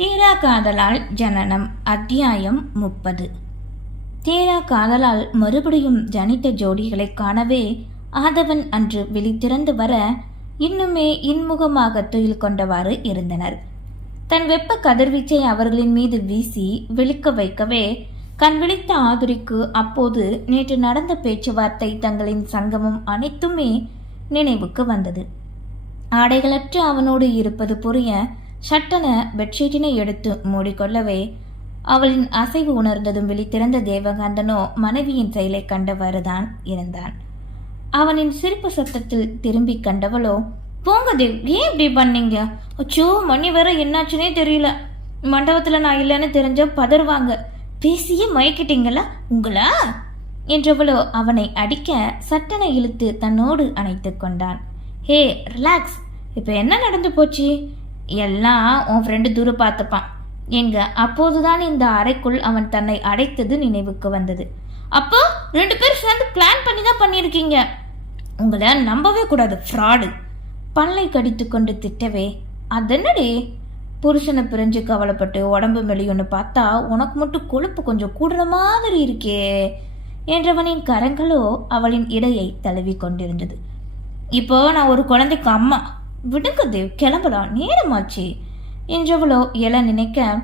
தீரா காதலால் ஜனனம் அத்தியாயம் முப்பது. தீரா காதலால் மறுபடியும் ஜனித்த ஜோடிகளை காணவே ஆதவன் அன்று விழித்திறந்து வர இன்னுமே இன்முகமாக துயில் கொண்டவாறு இருந்தனர். தன் வெப்ப கதிர்வீச்சை அவர்களின் மீது வீசி விழிக்க வைக்கவே கண் விழித்த ஆதுரிக்கு அப்போது நேற்று நடந்த பேச்சுவார்த்தை தங்களின் சங்கமம் அனைத்துமே நினைவுக்கு வந்தது. ஆடைகளற்று அவனோடு இருப்பது புரிய சட்டென பெட்ஷீட்டினை எடுத்து மூடிக்கொள்ளவே அவளின் அசைவு உணர்ந்ததும் விழித்திறந்த தேவகாந்தனோ மனைவியின் செயலை கண்டவாறுதான் இருந்தான். அவனின் சிரிப்பு சத்தத்தில் திரும்பி கண்டவளோ போங்க தேவ் ஏன் இப்படி பண்ணீங்க? அச்சோ மணி வேற என்னாச்சுனே தெரியல. மண்டபத்தில் நான் இல்லைன்னு தெரிஞ்ச பதறுவாங்க. பேசியே மயக்கிட்டீங்களா? உங்களா? என்றவளோ அவனை அடிக்க சட்டனை இழுத்து தன்னோடு அணைத்து கொண்டான். Hey relax. இப்போ என்ன நடந்து போச்சு? எல்லாம் உன் ஃப்ரெண்டு தூர பார்த்துப்பான். எங்க அப்போதுதான் இந்த அறைக்குள் அவன் தன்னை அடைத்தது நினைவுக்கு வந்தது. அப்போ ரெண்டு பேர் சேர்ந்து பிளான் பண்ணி தான் பண்ணியிருக்கீங்க. உங்களை நம்பவே கூடாது ஃப்ராடு பல்லை கடித்து கொண்டு திட்டவே அதென்னடி? புருஷனை பிரிஞ்சு கவலைப்பட்டு உடம்பு மெலியுன்னு பார்த்தா உனக்கு மட்டும் கொழுப்பு கொஞ்சம் கூடுற மாதிரி இருக்கே என்றவனின் கரங்களோ அவளின் இடையை தழுவி கொண்டிருந்தது. இப்போ நான் ஒரு குழந்தைக்கு அம்மா விடுங்க தேவ் கிளம்பலாம் நேரமாச்சு என்றவளோ எழ நினைக்க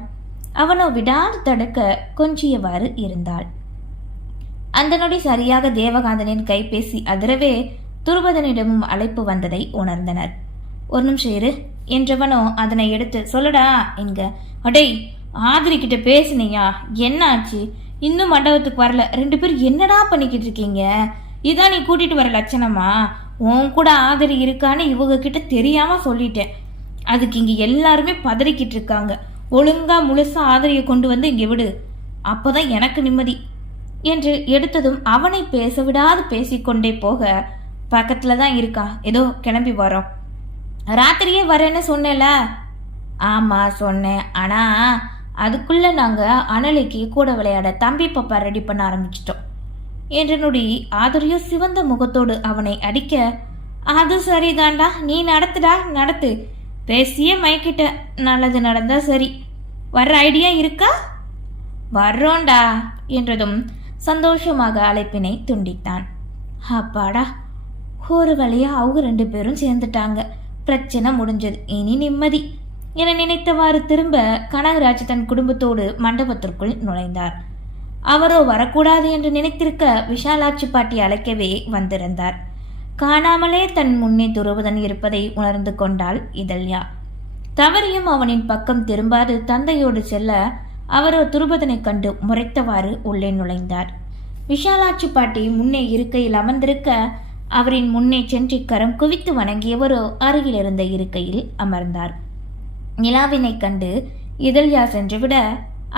அவனோ விடாது தடுக்க கொஞ்சியவாறு இருந்தாள். அந்த நொடி சரியாக தேவகாந்தனின் கைபேசி அதிரவே துருபதனிடமும் அழைப்பு வந்ததை உணர்ந்தனர். ஒரு நிமிஷம் இரு என்றவனோ அதனை எடுத்து சொல்லடா என்க அடேய் ஆதிரி கிட்ட பேசினியா? என்ன ஆச்சு இன்னும் மண்டபத்துக்கு வரல. ரெண்டு பேரும் என்னடா பண்ணிக்கிட்டு இருக்கீங்க? இதான் நீ கூட்டிட்டு வர லட்சணமா? உன் கூட ஆதரி இருக்கான்னு இவங்க கிட்ட தெரியாமல் சொல்லிட்டேன். அதுக்கு இங்கே எல்லாருமே பதறிக்கிட்டு இருக்காங்க. ஒழுங்காக முழுசாக ஆதரியை கொண்டு வந்து இங்கே விடு. அப்போ தான் எனக்கு நிம்மதி. என்று எடுத்ததும் அவனை பேச விடாது பேசிக்கொண்டே போக பக்கத்தில் தான் இருக்கா. ஏதோ கிளம்பி வரோம். ராத்திரியே வரேன்னு சொன்னேல? ஆமாம் சொன்னேன். ஆனால் அதுக்குள்ளே நாங்கள் அனலைக்கு கூட விளையாட தம்பி பாப்பா ரெடி பண்ண ஆரம்பிச்சிட்டோம். என்று நொடி ஆதரியோ சிவந்த முகத்தோடு அவனை அடிக்க அது சரிதான்டா நீ நடத்துடா நடத்து. பேசியே மயக்கிட்ட. நல்லது நடந்தா சரி. வர்ற ஐடியா இருக்கா? வர்றோண்டா என்றதும் சந்தோஷமாக அழைப்பினை துண்டித்தான். அப்பாடா ஒரு வழியா அவங்க ரெண்டு பேரும் சேர்ந்துட்டாங்க. பிரச்சனை முடிஞ்சது. இனி நிம்மதி. என நினைத்தவாறு திரும்ப கனகராஜ் தன் குடும்பத்தோடு மண்டபத்திற்குள் நுழைந்தார். அவரோ வரக்கூடாது என்று நினைத்திருக்க விஷாலாட்சி பாட்டி அழைக்கவே வந்திருந்தார். காணாமலே தன் முன்னே துருவதன் இருப்பதை உணர்ந்து கொண்டாள் இதழ்யா. தவறியும் அவனின் பக்கம் திரும்பாது தந்தையோடு செல்ல அவரோ துருபதனை கண்டு முறைத்தவாறு உள்ளே நுழைந்தார். விஷாலாட்சி பாட்டி முன்னே இருக்கையில் அமர்ந்திருக்க அவரின் முன்னே சென்று கரம் குவித்து வணங்கியவரோ அருகில் இருந்த இருக்கையில் அமர்ந்தார். நிலாவினைக் கண்டு இதழ்யா சென்றுவிட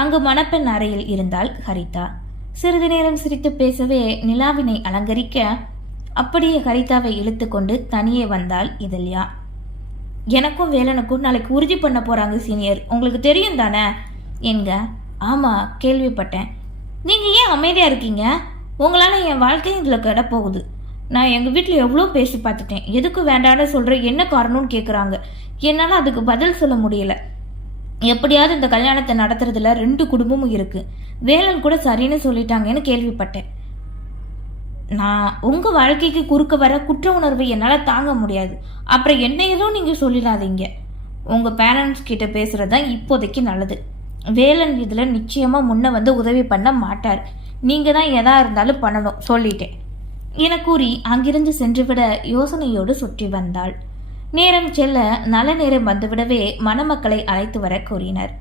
அங்கு மணப்பெண் அறையில் இருந்தாள் ஹரிதா. சிறிது நேரம் சிரித்து பேசவே நிலாவினை அலங்கரிக்க அப்படியே ஹரிதாவை இழுத்துக்கொண்டு தனியே வந்தாள் இதழ்யா. எனக்கும் வேலனுக்கும் நாளைக்கு உறுதி பண்ண போறாங்க சீனியர். உங்களுக்கு தெரியும் தானே? எங்க? ஆமா கேள்விப்பட்டேன். நீங்க ஏன் அமைதியா இருக்கீங்க? உங்களால என் வாழ்க்கையும் இதில் கிட போகுது நான் எங்க வீட்டில் எவ்வளோ பேசி பார்த்துட்டேன். எதுக்கு வேண்டான்னு சொல்ற என்ன காரணம்னு கேட்குறாங்க என்னால் அதுக்கு பதில் சொல்ல முடியல. எப்படியாவது இந்த கல்யாணத்தை நடத்துறதுல ரெண்டு குடும்பமும் இருக்கு. வேலன் கூட சரின்னு சொல்லிட்டாங்கன்னு கேள்விப்பட்டேன். நான் உங்க வாழ்க்கைக்கு குறுக்க வர குற்ற உணர்வு என்னால் தாங்க முடியாது. அப்புறம் என்ன எதுவும் நீங்க சொல்லிடாதீங்க. உங்க பேரண்ட்ஸ் கிட்ட பேசுறது தான் இப்போதைக்கு நல்லது. வேலன் இதில் நிச்சயமா முன்ன வந்து உதவி பண்ண மாட்டார். நீங்க தான் எதா இருந்தாலும் பண்ணணும் சொல்லிட்டேன். என கூறி அங்கிருந்து சென்றுவிட யோசனையோடு சுற்றி வந்தாள். நேரம் செல்ல நல்ல நேரம் வந்துவிடவே மணமக்களை அழைத்து வர கூறினர்.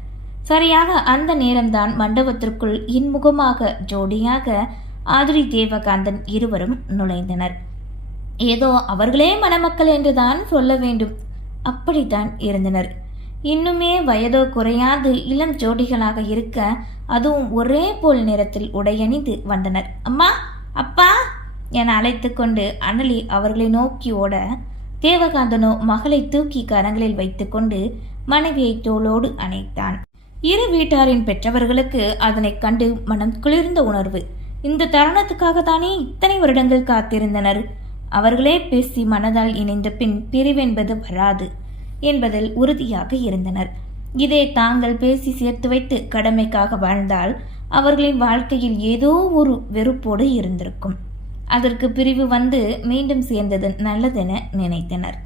சரியாக அந்த நேரம்தான் மண்டபத்திற்குள் இன்முகமாக ஜோடியாக ஆதுரி தேவகாந்தன் இருவரும் நுழைந்தனர். ஏதோ அவர்களே மணமக்கள் என்றுதான் சொல்ல வேண்டும். அப்படித்தான் இருந்தனர். இன்னுமே வயதோ குறையாது இளம் ஜோடிகளாக இருக்க அதுவும் ஒரே போல் நேரத்தில் உடையணிந்து வந்தனர். அம்மா அப்பா! என அழைத்து கொண்டு அனலி அவர்களை நோக்கி ஓட தேவகாந்தனோ மகளை தூக்கி கரங்களில் வைத்துக்கொண்டு மனைவியை தோளோடு அணைத்தான். இரு வீட்டாரின் பெற்றவர்களுக்கு அதனை கண்டு மனம் குளிர்ந்த உணர்வு. இந்த தருணத்துக்காக தானே இத்தனை வருடங்கள் காத்திருந்தனர். அவர்களே பேசி மனதால் இணைந்த பின் பிரிவென்பது வராது என்பதில் உறுதியாக இருந்தனர். இதே தாங்கள் பேசி சேர்த்து வைத்து கடமைக்காக வாழ்ந்தால் அவர்களின் வாழ்க்கையில் ஏதோ ஒரு வெறுப்போடு இருந்திருக்கும். அதற்கு பிரிவு வந்து மீண்டும் சேர்ந்தது நல்லதென நினைத்தனர்.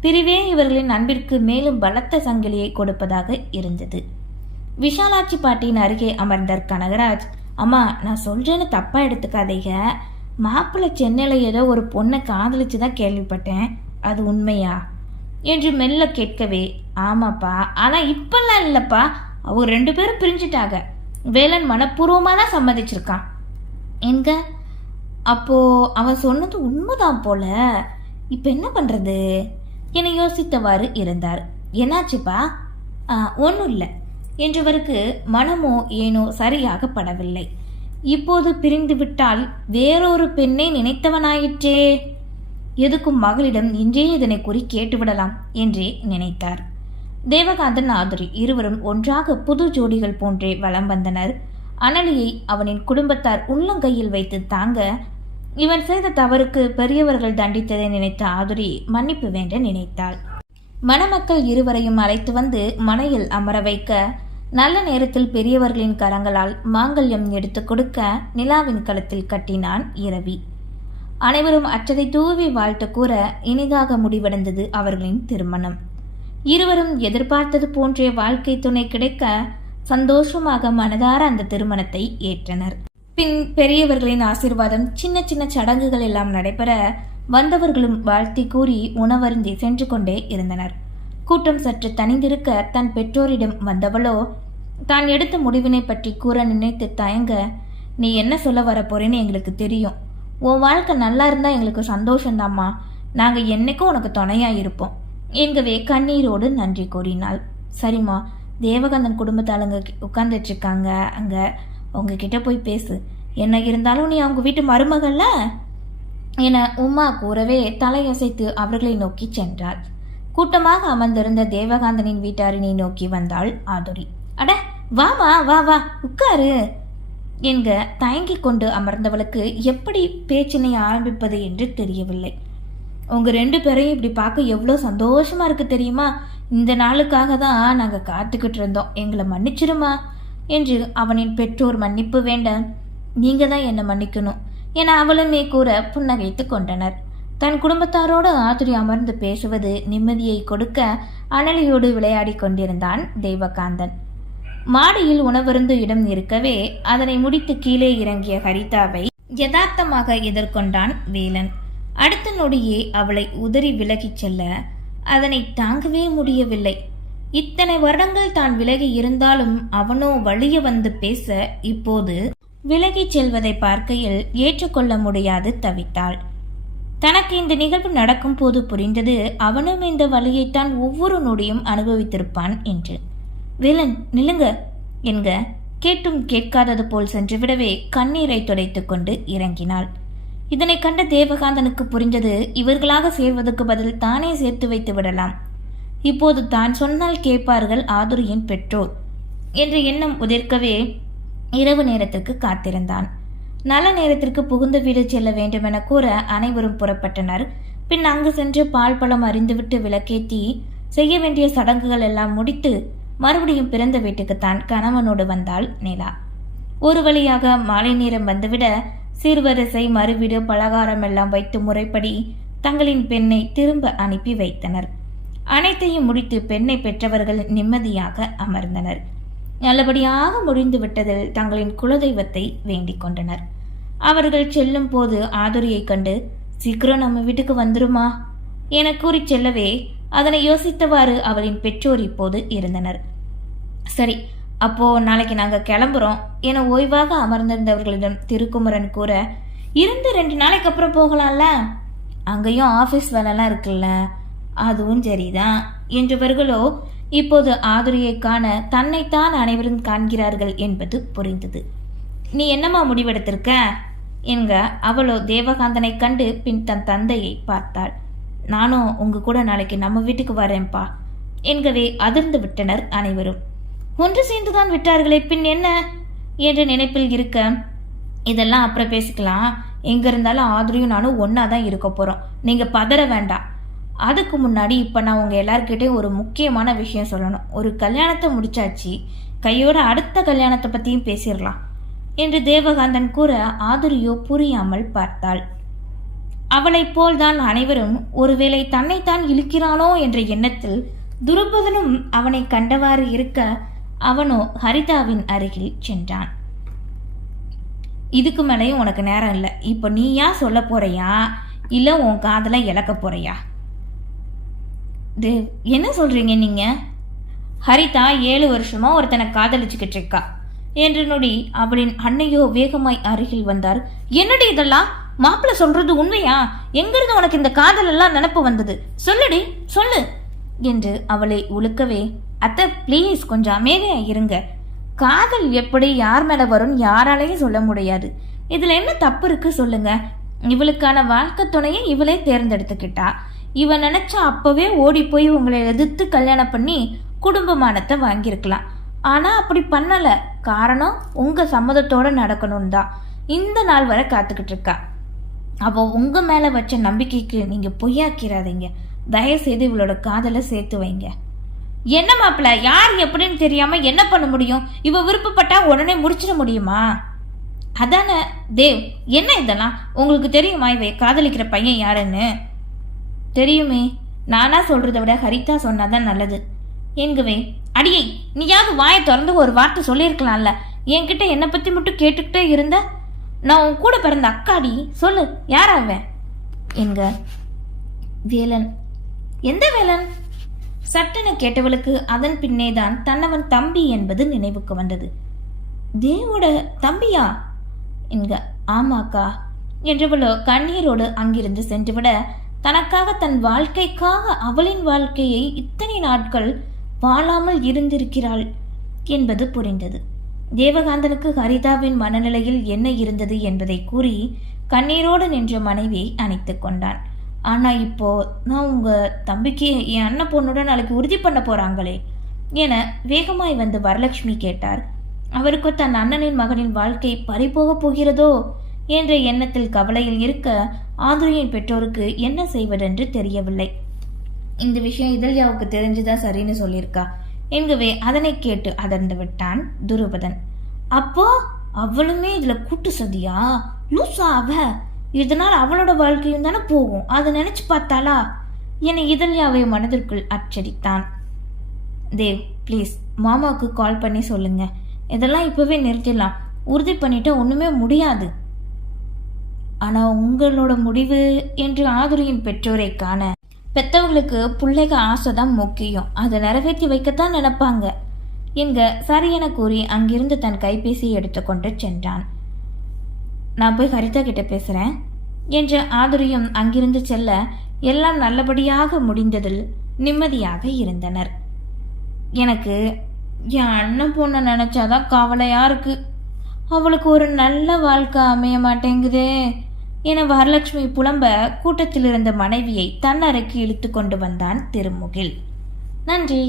பிரிவே இவர்களின் அன்பிற்கு மேலும் பலத்த சங்கிலியை கொடுப்பதாக இருந்தது. விஷாலாட்சி பாட்டியின் அருகே அமர்ந்தார் கனகராஜ். அம்மா நான் சொல்றேன்னு தப்பா எடுத்துக்காதீங்க. மாப்பிள்ளை சென்னையில் ஏதோ ஒரு பொண்ணை காதலிச்சு தான் கேள்விப்பட்டேன். அது உண்மையா? என்று மெல்ல கேட்கவே ஆமாப்பா ஆனால் இப்பெல்லாம் இல்லைப்பா. அவங்க ரெண்டு பேரும் பிரிஞ்சிட்டாங்க. வேலன் மனப்பூர்வமாக தான் சம்மதிச்சிருக்கான். எங்க? அப்போ அவன் சொன்னது உண்மைதான் போல. இப்போ என்ன பண்ணுறது என யோசித்தவாறு இருந்தார். என்னாச்சுப்பா? ஒன்றும் இல்லை. என்றவருக்கு மனமோ ஏனோ சரியாக படவில்லை இப்போது பிரிந்து விட்டால் வேறொரு பெண்ணை நினைத்தவனாயிற்றே? எதுக்கும் மகளிடம் இன்றே இதனை கூறி கேட்டுவிடலாம் என்றே நினைத்தார். தேவகாந்தன் ஆதுரி இருவரும் ஒன்றாக புது ஜோடிகள் போன்றே வலம் வந்தனர். அனலியை அவனின் குடும்பத்தார் உள்ளங்கையில் வைத்து தாங்க இவன் செய்த தவறுக்கு பெரியவர்கள் தண்டித்ததை நினைத்த ஆதுரி மன்னிப்பு வேண்ட நினைத்தாள். மணமக்கள் இருவரையும் அழைத்து வந்து மனையில் அமர வைக்க நல்ல நேரத்தில் பெரியவர்களின் கரங்களால் மாங்கல்யம் எடுத்து கொடுக்க நிலாவின் களத்தில் கட்டினான் இரவி. அனைவரும் அச்சதை தூவி வாழ்த்து கூற இனிதாக முடிவடைந்தது அவர்களின் திருமணம். இருவரும் எதிர்பார்த்தது போன்றே வாழ்க்கை துணை கிடைக்க சந்தோஷமாக மனதார அந்த திருமணத்தை ஏற்றனர். பின் பெரியவர்களின் ஆசீர்வாதம் சின்ன சின்ன சடங்குகள் எல்லாம் நடைபெற வந்தவர்களும் வாழ்த்தி கூறி உணவருந்தி சென்று கொண்டே இருந்தனர். கூட்டம் சற்று தனிந்திருக்க தன் பெற்றோரிடம் வந்தவளோ தான் எடுத்த முடிவினை பற்றி கூற நினைத்து தயங்க நீ என்ன சொல்ல வர போறேன்னு எங்களுக்கு தெரியும். உன் வாழ்க்கை நல்லா இருந்தா எங்களுக்கு சந்தோஷந்தாம்மா நாங்கள் என்னைக்கும் உனக்கு துணையாக இருப்போம். என்கவே கண்ணீரோடு நன்றி கூறினாள். சரிம்மா தேவகந்தன் குடும்பத்தாளுங்க உட்கார்ந்துட்டு இருக்காங்க. அங்கே உங்ககிட்ட போய் பேசு. என்ன இருந்தாலும் நீ அவங்க வீட்டு மருமகள்ல? என உமா கூறவே தலையசைத்து அவர்களை நோக்கி சென்றாள். கூட்டமாக அமர்ந்திருந்த தேவகாந்தனின் வீட்டாரினை நோக்கி வந்தாள் ஆதுரி. அட வாமா வா வா உட்காரு. என்க தயங்கிக் கொண்டு அமர்ந்தவளுக்கு எப்படி பேச்சினை ஆரம்பிப்பது என்று தெரியவில்லை. உங்க ரெண்டு பேரையும் இப்படி பார்க்க எவ்வளோ சந்தோஷமா இருக்கு தெரியுமா? இந்த நாளுக்காக தான் நாங்கள் காத்துக்கிட்டு இருந்தோம். எங்களை மன்னிச்சிருமா? என்று அவனின் பெற்றோர் மன்னிப்பு வேண்ட நீங்க தான் என்னை மன்னிக்கணும் என அவளுமே கூற புன்னகைத்து கொண்டனர். தன் குடும்பத்தாரோடு ஆதுரி அமர்ந்து பேசுவது நிம்மதியை கொடுக்க அனலியோடு விளையாடி கொண்டிருந்தான் தெய்வகாந்தன். மாடியில் உணவருந்து இடம் இருக்கவே அதனை முடித்து கீழே இறங்கிய ஹரிதாவை யதார்த்தமாக எதிர்கொண்டான் வேலன். அடுத்த நொடியே அவளை உதறி விலகிச் செல்ல அதனை தாங்கவே முடியவில்லை. இத்தனை வருடங்கள் தான் விலகி இருந்தாலும் அவனோ வழிய வந்து பேச இப்போது விலகிச் செல்வதை பார்க்கையில் ஏற்றுக்கொள்ள முடியாது தவித்தாள். தனக்கு இந்த நிகழ்வு நடக்கும் போது புரிந்தது அவனும் இந்த வழியைத்தான் ஒவ்வொரு நொடியும் அனுபவித்திருப்பான் என்று. விலன் நிலுங்க என்க கேட்டும் கேட்காதது போல் சென்றுவிடவே கண்ணீரை துடைத்து கொண்டு இறங்கினாள். இதனை கண்ட தேவகாந்தனுக்கு புரிந்தது இவர்களாக சேர்வதற்கு பதில் தானே சேர்த்து வைத்து விடலாம். இப்போது தான் சொன்னால் கேட்பார்கள் ஆதுரியின் பெற்றோர் என்ற எண்ணம் உதிர்க்கவே இரவு நேரத்திற்கு காத்திருந்தான். நல்ல நேரத்திற்கு புகுந்த வீடு செல்ல வேண்டுமென கூற அனைவரும் புறப்பட்டனர். பின் அங்கு சென்று பால் பழம் அறிந்துவிட்டு விளக்கேற்றி செய்ய வேண்டிய சடங்குகள் எல்லாம் முடித்து மறுபடியும் பிறந்த வீட்டுக்குத்தான் கணவனோடு வந்தாள் நிலா. ஒரு வழியாக மாலை நேரம் வந்துவிட சிறுவரிசை மறுவீடு பலகாரம் எல்லாம் வைத்து முறைப்படி தங்களின் பெண்ணை திரும்ப அனுப்பி வைத்தனர். அனைத்தையும் முடித்து பெண்ணை பெற்றவர்கள் நிம்மதியாக அமர்ந்தனர். நல்லபடியாக முடிந்து விட்டதில் தங்களின் குலதெய்வத்தை வேண்டிக் கொண்டனர். அவர்கள் செல்லும் போது ஆதுரியை கண்டு சீக்கிரம் நம்ம வீட்டுக்கு வந்துருமா? என கூறி செல்லவே அதனை யோசித்தவாறு அவளின் பெற்றோர் இப்போது இருந்தனர். சரி அப்போ நாளைக்கு நாங்கள் கிளம்புறோம் என ஓய்வாக அமர்ந்திருந்தவர்களிடம் திருக்குமரன் கூற இருந்து ரெண்டு நாளைக்கு அப்புறம் போகலாம்ல? அங்கேயும் ஆஃபீஸ் வேலைலாம் இருக்குல்ல. அதுவும் சரிதான். என்றவர்களோ இப்போது ஆதுரையை காண தன்னைத்தான் அனைவரும் காண்கிறார்கள் என்பது புரிந்தது. நீ என்னம்மா முடிவெடுத்திருக்க? என்க அவளோ தேவகாந்தனை கண்டு பின் தன் தந்தையை பார்த்தாள். நானும் உங்க கூட நாளைக்கு நம்ம வீட்டுக்கு வரேன்ப்பா. என்கவே அதிர்ந்து விட்டனர் அனைவரும். ஒன்று சேர்ந்துதான் விட்டார்களே பின் என்ன? என்ற நினைப்பில் இருக்க இதெல்லாம் அப்புறம் பேசிக்கலாம். எங்க இருந்தாலும் ஆதிரியும் நானும் ஒன்னா தான் இருக்க போறோம். நீங்க பதற வேண்டாம். அதுக்கு முன்னாடி இப்போ நான் உங்கள் எல்லாருக்கிட்டையும் ஒரு முக்கியமான விஷயம் சொல்லணும். ஒரு கல்யாணத்தை முடிச்சாச்சு கையோட அடுத்த கல்யாணத்தை பற்றியும் பேசிடலாம் என்று தேவகாந்தன் கூற ஆதுரியோ புரியாமல் பார்த்தாள். அவளைப் போல்தான் அனைவரும் ஒருவேளை தன்னைத்தான் இழுக்கிறானோ என்ற எண்ணத்தில் துருபதனும் அவனை கண்டவாறு இருக்க அவனோ ஹரிதாவின் அருகில் சென்றான். இதுக்கு மேலேயும் உனக்கு நேரம் இல்லை. இப்போ நீயா சொல்ல போறியா? இல்லை உன் காதலை இழக்க போறியா? தேவ் என்ன சொல்கிறீங்க நீங்கள் ஹரிதா ஏழு வருஷமாக ஒருத்தனை காதலிச்சுக்கிட்டு இருக்கா என்று நொடி அவளின் அன்னையோ வேகமாய் அருகில் வந்தார். என்னடி இதெல்லாம்? மாப்பிள்ளை சொல்றது உண்மையா? எங்கிருந்து உனக்கு இந்த காதல் எல்லாம் நினப்பு வந்தது? சொல்லுடி சொல்லு. என்று அவளை உழுக்கவே அத்தை ப்ளீஸ் கொஞ்சம் அமைதியா இருங்க. காதல் எப்படி யார் மேல வரும் யாராலையும் சொல்ல முடியாது. இதுல என்ன தப்பு இருக்கு சொல்லுங்க. இவளுக்கான வாழ்க்கை துணையை இவளே தேர்ந்தெடுத்துக்கிட்டா. இவன் நினச்சா அப்போவே ஓடி போய் உங்களை எதிர்த்து கல்யாணம் பண்ணி குடும்பமானத்தை வாங்கியிருக்கலாம். ஆனால் அப்படி பண்ணலை. காரணம் உங்கள் சம்மதத்தோடு நடக்கணும் தான். இந்த நாள் வரை காத்துக்கிட்டு இருக்கா. அவள் உங்கள் மேலே வச்ச நம்பிக்கைக்கு நீங்கள் பொய்யாக்கிறாதீங்க. தயவுசெய்து இவளோட காதலை சேர்த்து வைங்க. என்ன மாப்பிள்ள யார் எப்படின்னு தெரியாம என்ன பண்ண முடியும்? இவ விருப்பப்பட்டா உடனே முடிச்சிட முடியுமா? அதானே தேவ் என்ன இதெல்லாம்? உங்களுக்கு தெரியுமா இவ காதலிக்கிற பையன் யாருன்னு? தெரியுமே நானா சொல்றதை விட ஹரிதா சொன்னாதான் நல்லது. என்கவே அடியை நீயாவது வாயை திறந்து ஒரு வார்த்தை சொல்லியிருக்கலாம்ல. என்கிட்ட என்னை பற்றி மட்டும் கேட்டுக்கிட்டே இருந்த? நான் உன் கூட பிறந்த அக்காடி சொல்லு யாராவேன் எங்க என்க. வேலன். எந்த வேலன்? சட்டென கேட்டவளுக்கு அதன் பின்னேதான் தன்னவன் தம்பி என்பது நினைவுக்கு வந்தது. தேவோட தம்பியா? என்க. ஆமாக்கா. என்றவளோ கண்ணீரோடு அங்கிருந்து சென்றுவிட தனக்காக தன் வாழ்க்கைக்காக அவளின் வாழ்க்கையை இத்தனை நாட்கள் வாழாமல் இருந்திருக்கிறாள் என்பது புரிந்தது. தேவகாந்தனுக்கு ஹரிதாவின் மனநிலையில் என்ன இருந்தது என்பதை கூறி கண்ணீரோடு நின்ற மனைவியை அணைத்து கொண்டான். ஆனால் இப்போ நான் உங்கள் தம்பிக்கு என் அண்ணன் பொண்ணோட நாளைக்கு உறுதி பண்ண போகிறாங்களே என வேகமாய் வந்து வரலட்சுமி கேட்டார். அவருக்கு தன் அண்ணனின் மகனின் வாழ்க்கை பறிபோகப் போகிறதோ? என்ற எண்ணத்தில் கவலையில் இருக்க ஆதுரியின் பெற்றோருக்கு என்ன செய்வதென்று தெரியவில்லை. இந்த விஷயம் இதழ்யாவுக்கு தெரிஞ்சுதா சரின்னு சொல்லியிருக்கா. என்கவே அதனை கேட்டு அதர்ந்து விட்டான் துருபதன். அப்போ அவளுமே இதுல கூட்டு சதியா? லூசா அவ. இதனால் அவளோட வாழ்க்கையும் தானே போகும். அதை நினைச்சு பார்த்தாளா? என இதழ்யாவை மனதிற்குள் அச்சடித்தான். தேவ் ப்ளீஸ் மாமாவுக்கு கால் பண்ணி சொல்லுங்க. இதெல்லாம் இப்பவே நிறுத்திடலாம். உறுதி பண்ணிட்டு ஒண்ணுமே முடியாது. ஆனா உங்களோட முடிவு என்று ஆதுரியின் பெற்றோரை காண பெத்தவங்களுக்கு பிள்ளைக ஆசைதான் முக்கியம். அதை நிறைவேற்றி வைக்கத்தான் நினைப்பாங்க. என்க சரியென கூறி அங்கிருந்து தன் கைபேசியை எடுத்துக்கொண்டு சென்றான். நான் போய் ஹரிதா கிட்ட பேசுறேன் என்று ஆதுரியும் அங்கிருந்து செல்ல எல்லாம் நல்லபடியாக முடிந்ததில் நிம்மதியாக இருந்தனர். எனக்கு என் அண்ணன் பொண்ணை நினைச்சாதான் கவலையா இருக்கு. அவளுக்கு ஒரு நல்ல வாழ்க்கை அமைய மாட்டேங்குதே. என வரலட்சுமி புலம்ப கூட்டத்தில் இருந்த மனைவியை தன் அறைக்கு இழுத்து கொண்டு வந்தான் திருமுகில். நன்றி.